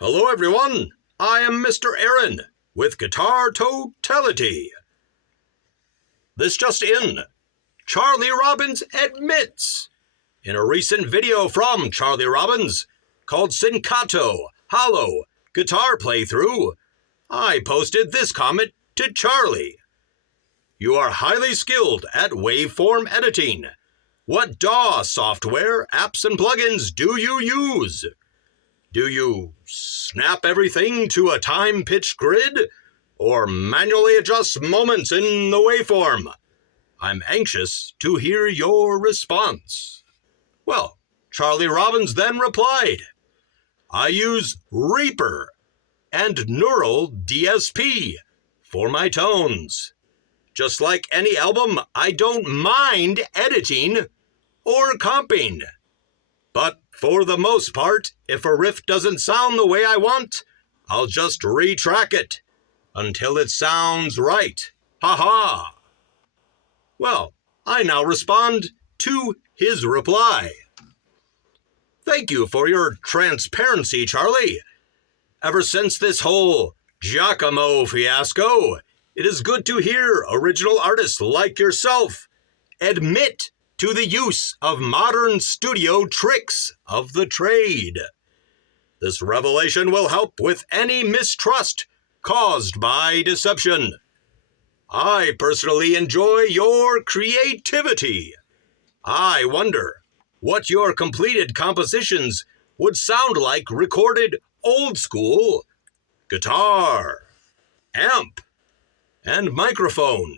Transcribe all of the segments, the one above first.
Hello everyone, I am Mr. Aaron with Guitar Totality. This just in, Charlie Robbins admits in a recent video from Charlie Robbins called Syncatto, Hollow, Guitar Playthrough, I posted this comment to Charlie. You are highly skilled at waveform editing. What DAW software, apps, and plugins do you use? Do you snap everything to a time-pitch grid or manually adjust moments in the waveform? I'm anxious to hear your response. Well, Charlie Robbins then replied, I use Reaper and Neural DSP for my tones. Just like any album, I don't mind editing or comping. But for the most part, if a riff doesn't sound the way I want, I'll just retrack it until it sounds right. Ha ha! Well, I now respond to his reply. Thank you for your transparency, Charlie. Ever since this whole Giacomo fiasco, it is good to hear original artists like yourself admit to the use of modern studio tricks of the trade. This revelation will help with any mistrust caused by deception. I personally enjoy your creativity. I wonder what your completed compositions would sound like recorded old school guitar, amp, and microphone,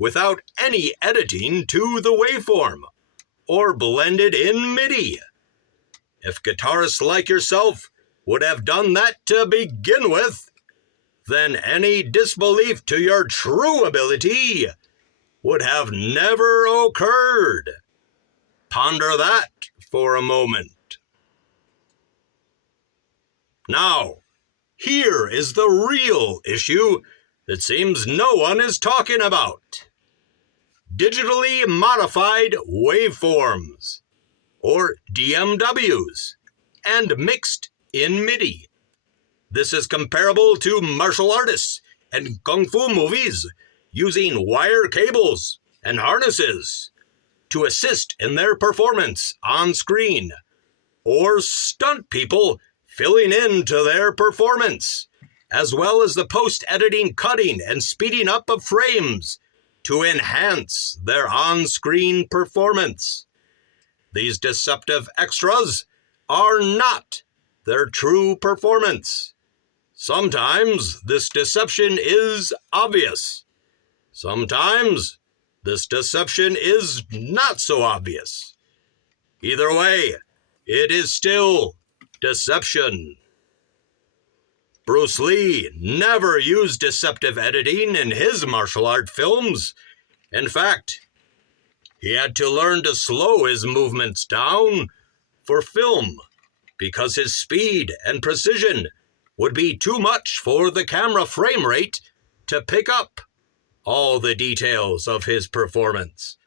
without any editing to the waveform, or blended in MIDI. If guitarists like yourself would have done that to begin with, then any disbelief to your true ability would have never occurred. Ponder that for a moment. Now, here is the real issue that seems no one is talking about. Digitally modified waveforms, or DMWs, and mixed in MIDI. This is comparable to martial artists and kung fu movies using wire cables and harnesses to assist in their performance on screen, or stunt people filling into their performance, as well as the post-editing cutting and speeding up of frames to enhance their on-screen performance. These deceptive extras are not their true performance. Sometimes this deception is obvious. Sometimes this deception is not so obvious. Either way, it is still deception. Bruce Lee never used deceptive editing in his martial art films. In fact, he had to learn to slow his movements down for film because his speed and precision would be too much for the camera frame rate to pick up all the details of his performance,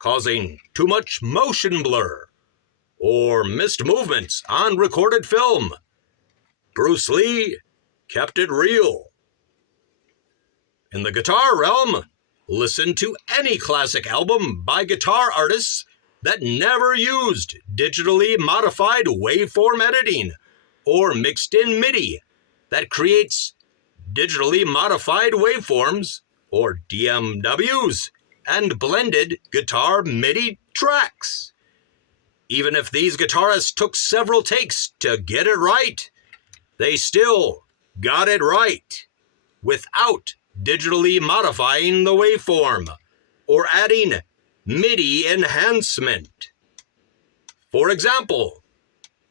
causing too much motion blur or missed movements on recorded film. Bruce Lee kept it real. In the guitar realm, listen to any classic album by guitar artists that never used digitally modified waveform editing or mixed in MIDI that creates digitally modified waveforms, or DMWs, and blended guitar MIDI tracks. Even if these guitarists took several takes to get it right, they still got it right without digitally modifying the waveform or adding MIDI enhancement. For example,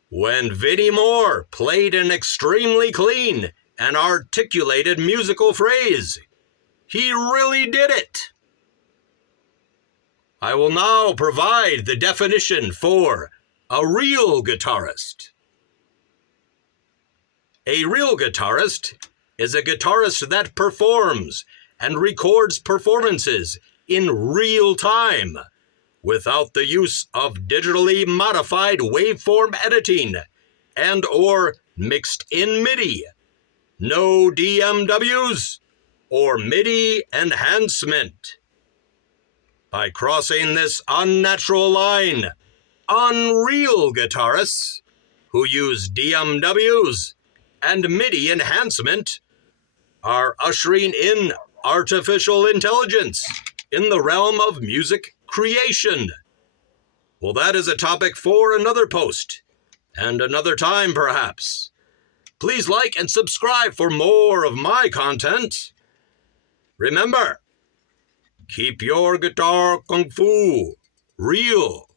when Vinnie Moore played an extremely clean and articulated musical phrase, he really did it. I will now provide the definition for a real guitarist. A real guitarist is a guitarist that performs and records performances in real time without the use of digitally modified waveform editing and or mixed in MIDI, no DMWs, or MIDI enhancement. By crossing this unnatural line, unreal guitarists who use DMWs and MIDI enhancement are ushering in artificial intelligence in the realm of music creation. Well, that is a topic for another post, and another time perhaps. Please like and subscribe for more of my content. Remember, keep your guitar kung fu real.